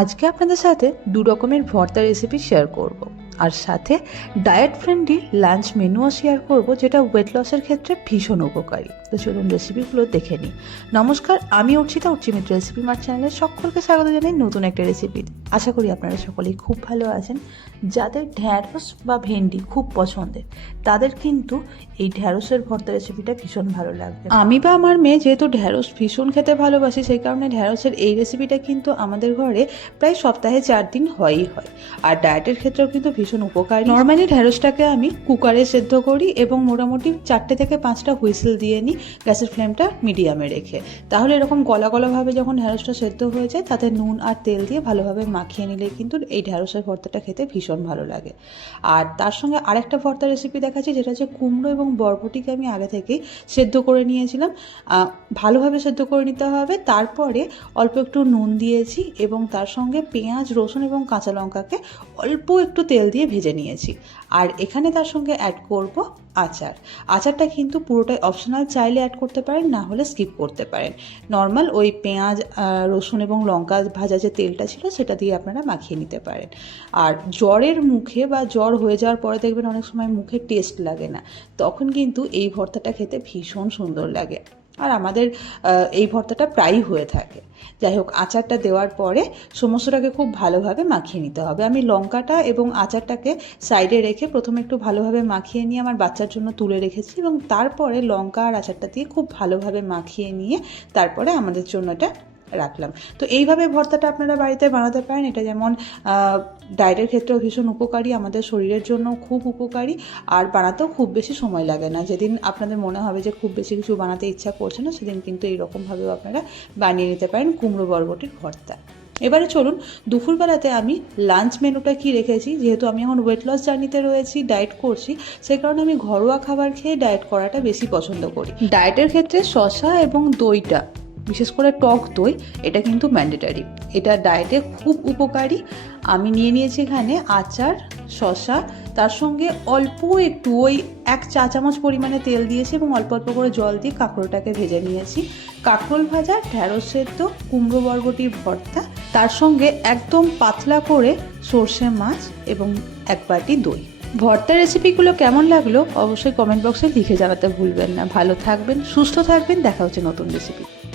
আজকে আপনাদের সাথে দু রকমের ভর্তা রেসিপি শেয়ার করব আর সাথে ডায়েট ফ্রেন্ডলি লাঞ্চ মেনুও শেয়ার করব, যেটা ওয়েট লসের ক্ষেত্রে ভীষণ উপকারী। তো চলুন রেসিপিগুলো দেখে নিই। নমস্কার, আমি অর্চিতা, অর্চিমিত রেসিপি মার্ট চ্যানেলে সকলকে স্বাগত জানাই নতুন একটা রেসিপিতে। আশা করি আপনারা সকলেই খুব ভালো আছেন। যাদের ঢ্যাঁড়স বা ভেন্ডি খুব পছন্দের তাদের কিন্তু এই ঢ্যাঁড়সের ভর্তা রেসিপিটা ভীষণ ভালো লাগবে। আমি বা আমার মেয়ে যেহেতু ঢ্যাঁড়স ভীষণ খেতে ভালোবাসি, সেই কারণে ঢ্যাঁড়সের এই রেসিপিটা কিন্তু আমাদের ঘরে প্রায় সপ্তাহে 4 দিন হয়ই হয়। আর ডায়েটের ক্ষেত্রেও কিন্তু ভীষণ উপকারী। নর্মালি ঢ্যাঁড়সটাকে আমি কুকারে সেদ্ধ করি এবং মোটামুটি 4 থেকে 5টা হুইসেল দিয়ে নিই, গ্যাসের ফ্লেমটা মিডিয়ামে রেখে। তাহলে এরকম গলা গলাভাবে যখন ঢ্যাঁড়সটা সেদ্ধ হয়ে যায়, তাতে নুন আর তেল দিয়ে ভালোভাবে মাখিয়ে নিলে কিন্তু এই ঢ্যাঁড়সের ভর্তাটা খেতে ভীষণ ভালো লাগে। আর তার সঙ্গে আরেকটা ভর্তা রেসিপি দেখাচ্ছি, যেটা হচ্ছে কুমড়ো এবং বরবটিকে আমি আগে থেকেই সেদ্ধ করে নিয়েছিলাম। ভালোভাবে সেদ্ধ করে নিতে হবে। তারপরে অল্প একটু নুন দিয়েছি এবং তার সঙ্গে পেঁয়াজ, রসুন এবং কাঁচা লঙ্কাকে অল্প একটু তেল দিয়ে ভেজে নিয়েছি। আর এখানে তার সঙ্গে অ্যাড করব আচার। আচারটা কিন্তু পুরোটাই অপশনাল, চাইলে অ্যাড করতে পারেন, না হলে স্কিপ করতে পারেন। নর্মাল ওই পেঁয়াজ, রসুন এবং লঙ্কা ভাজা যে তেলটা ছিল সেটা দিয়ে আপনারা মাখিয়ে নিতে পারেন। আর জ্বরের মুখে বা জ্বর হয়ে যাওয়ার পরে দেখবেন অনেক সময় মুখে টেস্ট লাগে না, তখন কিন্তু এই ভর্তাটা খেতে ভীষণ সুন্দর লাগে। আর আমাদের এই ভর্তাটা প্রায়ই হয়ে থাকে। যাই হোক, আচারটা দেওয়ার পরে সমস্তটাকে খুব ভালোভাবে মাখিয়ে নিতে হবে। আমি লঙ্কাটা এবং আচারটাকে সাইডে রেখে প্রথমে একটু ভালোভাবে মাখিয়ে নিয়ে আমার বাচ্চার জন্য তুলে রেখেছি এবং তারপরে লঙ্কা আর আচারটা দিয়ে খুব ভালোভাবে মাখিয়ে নিয়ে তারপরে আমাদের জন্য এটা রাখলাম। তো এইভাবে ভর্তাটা আপনারা বাড়িতে বানাতে পারেন। এটা যেমন ডায়েটের ক্ষেত্রেও ভীষণ উপকারী, আমাদের শরীরের জন্য খুব উপকারী, আর বানাতেও খুব বেশি সময় লাগে না। যেদিন আপনাদের মনে হবে যে খুব বেশি কিছু বানাতে ইচ্ছা করছে না, সেদিন কিন্তু এইরকমভাবেও আপনারা বানিয়ে নিতে পারেন কুমড়ো বরবটির ভর্তা। এবারে চলুন দুপুরবেলাতে আমি লাঞ্চ মেনুটা কি রেখেছি। যেহেতু আমি এখন ওয়েট লস জার্নিতে রয়েছি, ডায়েট করছি, সেই কারণে আমি ঘরোয়া খাবার খেয়ে ডায়েট করাটা বেশি পছন্দ করি। ডায়েটের ক্ষেত্রে শসা এবং দইটা, বিশেষ করে টক দই, এটা কিন্তু ম্যান্ডেটারি। এটা ডায়েটে খুব উপকারী। আমি নিয়ে নিয়েছি এখানে আচার, শসা, তার সঙ্গে অল্প একটু ওই 1 চা চামচ পরিমাণে তেল দিয়েছি এবং অল্প অল্প করে জল দিয়ে কাঁকরোলটাকে ভেজে নিয়েছি। কাঁকরোল ভাজা, ঢ্যাঁড়স সেদ্ধ, কুমড়ো বরবটির ভর্তা, তার সঙ্গে একদম পাতলা করে সর্ষে মাছ এবং 1 বাটি দই। ভর্তার রেসিপিগুলো কেমন লাগলো অবশ্যই কমেন্ট বক্সে লিখে জানাতে ভুলবেন না। ভালো থাকবেন, সুস্থ থাকবেন, দেখা হচ্ছে নতুন রেসিপি।